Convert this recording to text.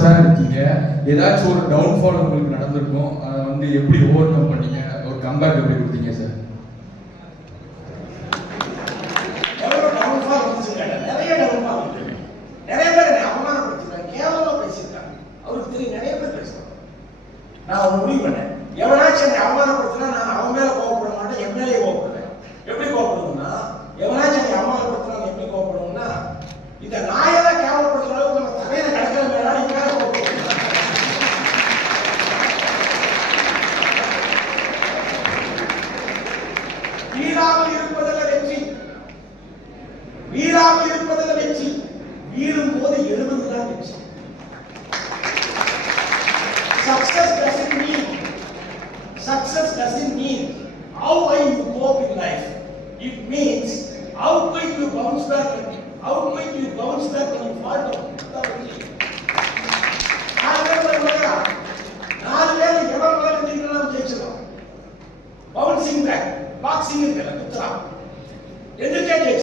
இருக்கீங்க, ஏதாச்சும் ஒரு டவுன்ஃபால் உங்களுக்கு நடந்திருக்கும், அதை வந்து எப்படி ஓவர் கம் பண்ணீங்க, ஒரு கம்பேக் எப்படி கொடுத்தீங்க சார்? நிறைய டவுன்ஃபால் இருக்கு. நிறைய பேர் அவமானப்படுத்திருக்காங்க, கேவலமா பேசியிருக்காங்க. அவருக்கு தெரியும், நிறைய பேர் பேசுறாங்க. நான் ஒரு முடிவு பண்ணேன், எவனாச்சும் என்னை அவமானப்படுத்தினா நான் அவன் மேல கோவப்பட மாட்டேன், என் மேலே கோவப்படுவேன். எப்படி கோவப்படுதுன்னா, எவனாச்சும் என்னை அவமானப்படுத்தினா எப்படி கோவப்படுவோம்னா, இந்த நாயெல்லாம் கேவலப்படுத்துற அளவுக்கு நம்ம தலையில கிடக்கிற மேல நீங்க மேல கோவப்படுவோம். வீழாமல் இருப்பதில் வெற்றி, வீழாமல் இருப்பதில் வெற்றி, வீழும் போது எழுதுதான் வெற்றி. Success doesn't mean how high you go up in life. It means how quick you bounce back when you fall down. Bouncing back, boxing in the